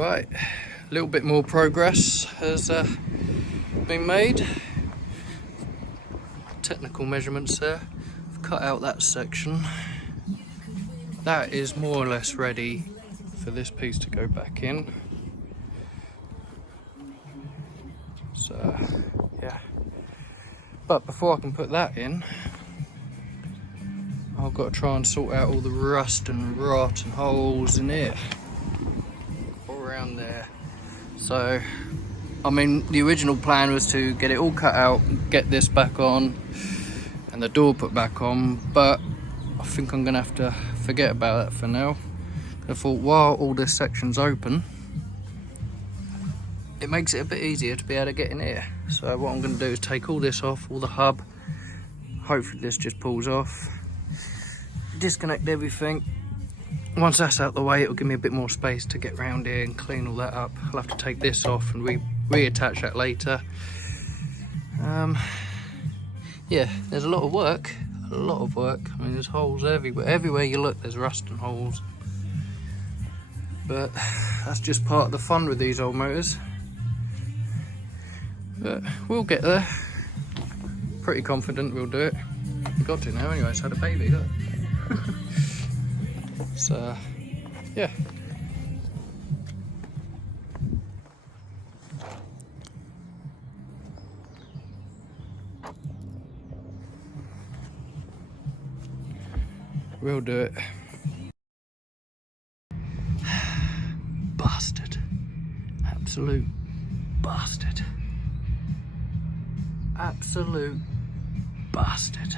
Right, a little bit more progress has been made. Technical measurements there. I've cut out that section. That is more or less ready for this piece to go back in. So, yeah. But before I can put that in, I've got to try and sort out all the rust and rot and holes in it. All around there. So, I mean, the original plan was to get it all cut out, get this back on, and the door put back on, but I think I'm gonna have to forget about that for now. I thought, while all this section's open, it makes it a bit easier to be able to get in here. So what I'm gonna do is take all this off, all the hub, hopefully this just pulls off, disconnect everything. Once that's out of the way, it'll give me a bit more space to get around here and clean all that up. I'll have to take this off and reattach that later. Yeah, there's a lot of work, I mean, there's holes everywhere. Everywhere you look, there's rust and holes. But that's just part of the fun with these old motors. But we'll get there. Pretty confident we'll do it. We got to now anyway, it's had a baby, look. So, yeah. We'll do it. Bastard. Absolute bastard. Absolute bastard.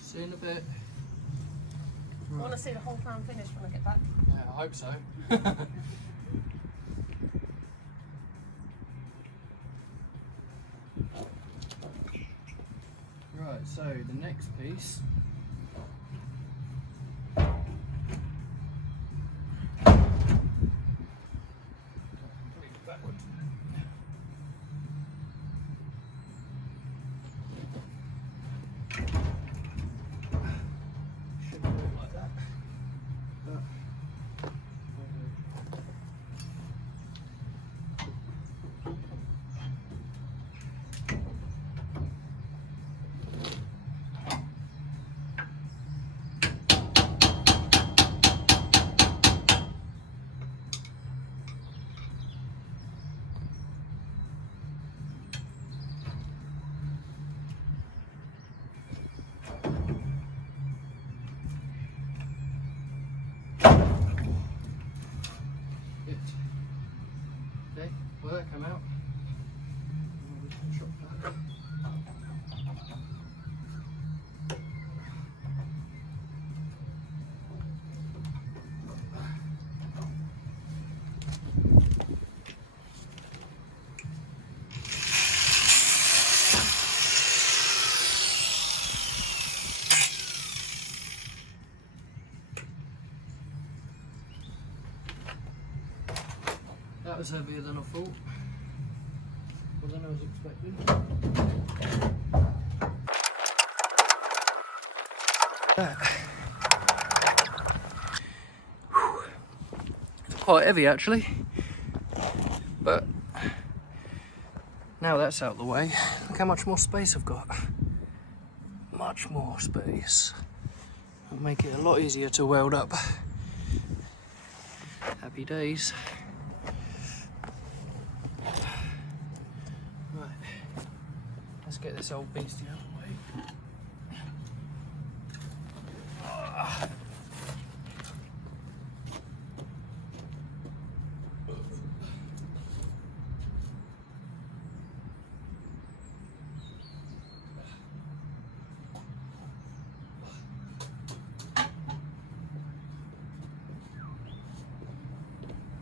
See you in a bit. I want to see the whole plan finished when I get back. Yeah, I hope so. Right, so the next piece. Completely backwards. Okay, will that come out? That was heavier than I thought. More than I was expecting. It's quite heavy actually, but now that's out of the way, look how much more space I've got. Much more space. It'll make it a lot easier to weld up. Happy days. Right, let's get this old beastie out of the way.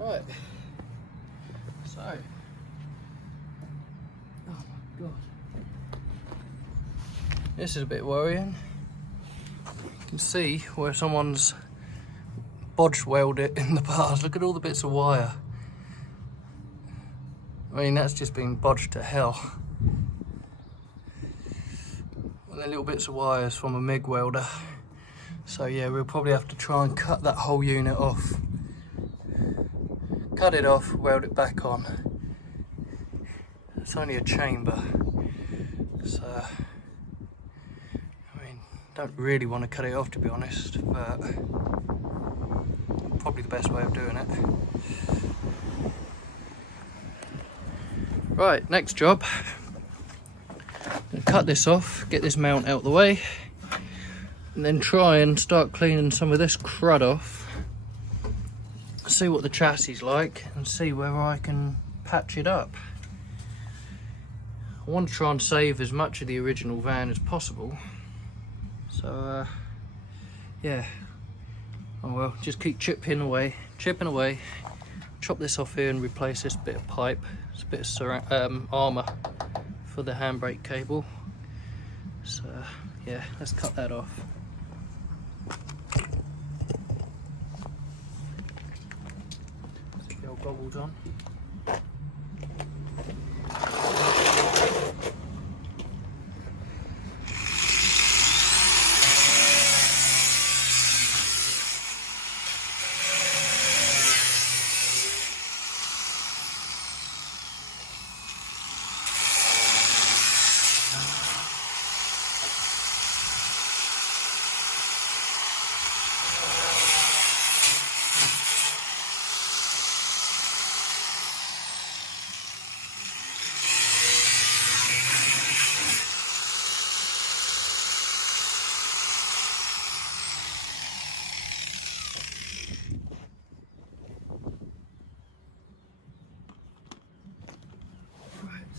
Right. So. Oh my god. This is a bit worrying. You can see where someone's bodge welded it in the bars. Look at all the bits of wire. I mean, that's just been bodged to hell. And they're little bits of wires from a MIG welder. So yeah, we'll probably have to try and cut that whole unit off. Cut it off, weld it back on. It's only a chamber. So, I mean, don't really want to cut it off, to be honest, but probably the best way of doing it. Right, next job. Cut this off, get this mount out the way, and then try and start cleaning some of this crud off. See what the chassis is like and see whether I can patch it up. I want to try and save as much of the original van as possible. So yeah, oh well, just keep chipping away. Chop this off here and replace this bit of pipe. It's a bit of armour for the handbrake cable. So yeah, let's cut that off. Get the old goggles on.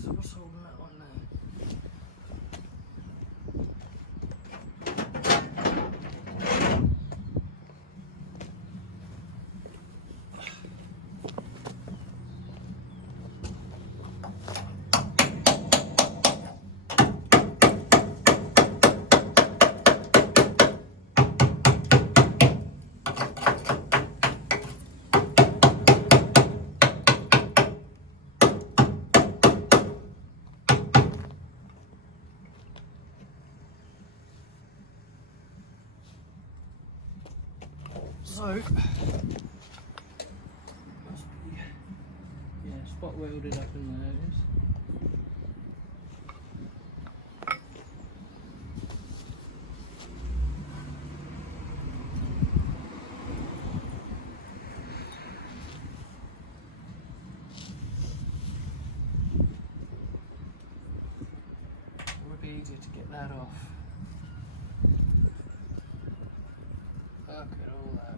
So what's holding that one there? So, must be, yeah, spot welded up in there it is. It would be easier to get that off. Look at all that.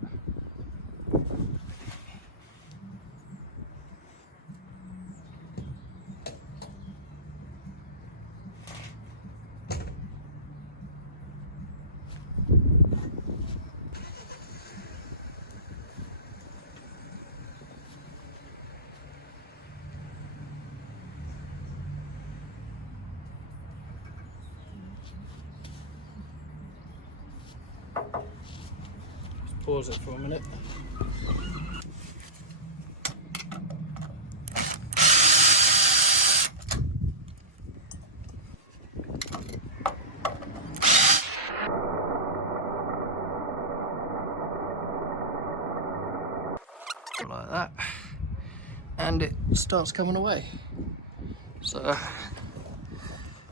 Pause it for a minute. Like that, and it starts coming away. So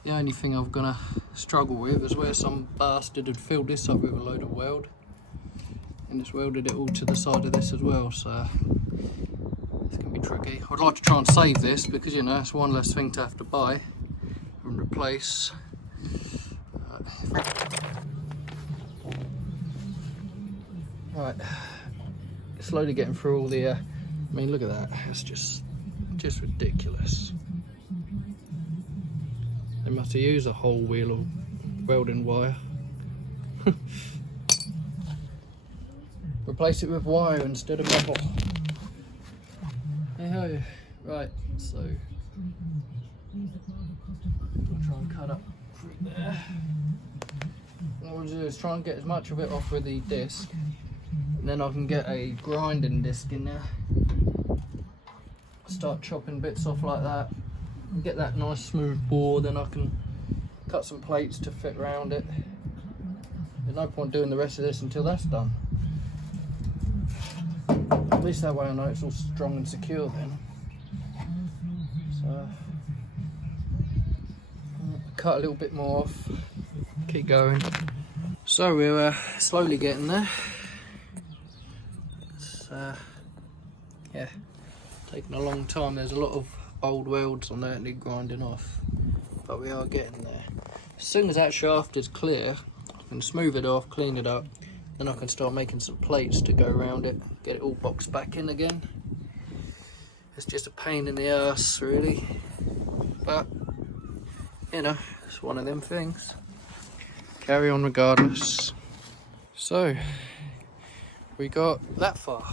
the only thing I'm gonna struggle with is where some bastard had filled this up with a load of weld and just welded it all to the side of this as well, so it's gonna be tricky. I'd like to try and save this because, you know, it's one less thing to have to buy and replace. Right, slowly getting through all the, I mean, look at that, it's just ridiculous. They must have used a whole wheel of welding wire. Replace it with wire instead of metal. Hey ho. Right, so I'll try and cut up through there. What we'll do is try and get as much of it off with the disc, and then I can get a grinding disc in there. Start chopping bits off like that, and get that nice smooth bore. Then I can cut some plates to fit around it. There's no point doing the rest of this until that's done. At least that way I know it's all strong and secure then. So cut a little bit more off, keep going. So we're slowly getting there. It's yeah, taking a long time. There's a lot of old welds on there that need grinding off, but we are getting there. As soon as that shaft is clear, I can smooth it off, clean it up, then I can start making some plates to go around it, get it all boxed back in again. It's just a pain in the ass really, but you know, it's one of them things. Carry on regardless. So we got that far.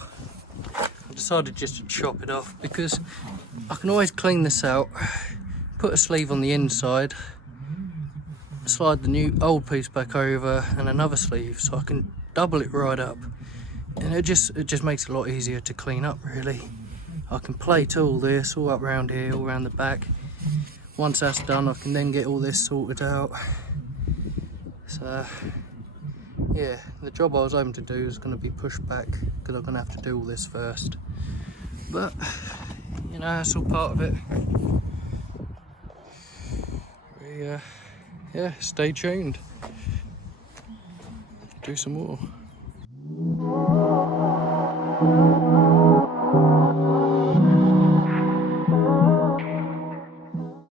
I decided just to chop it off because I can always clean this out, put a sleeve on the inside, slide the new old piece back over and another sleeve, so I can double it right up, and it just makes it a lot easier to clean up really. I can plate all this all up around here, all around the back. Once that's done, I can then get all this sorted out. So yeah, the job I was hoping to do is going to be pushed back because I'm going to have to do all this first, but you know, that's all part of it. Yeah, stay tuned, do some more.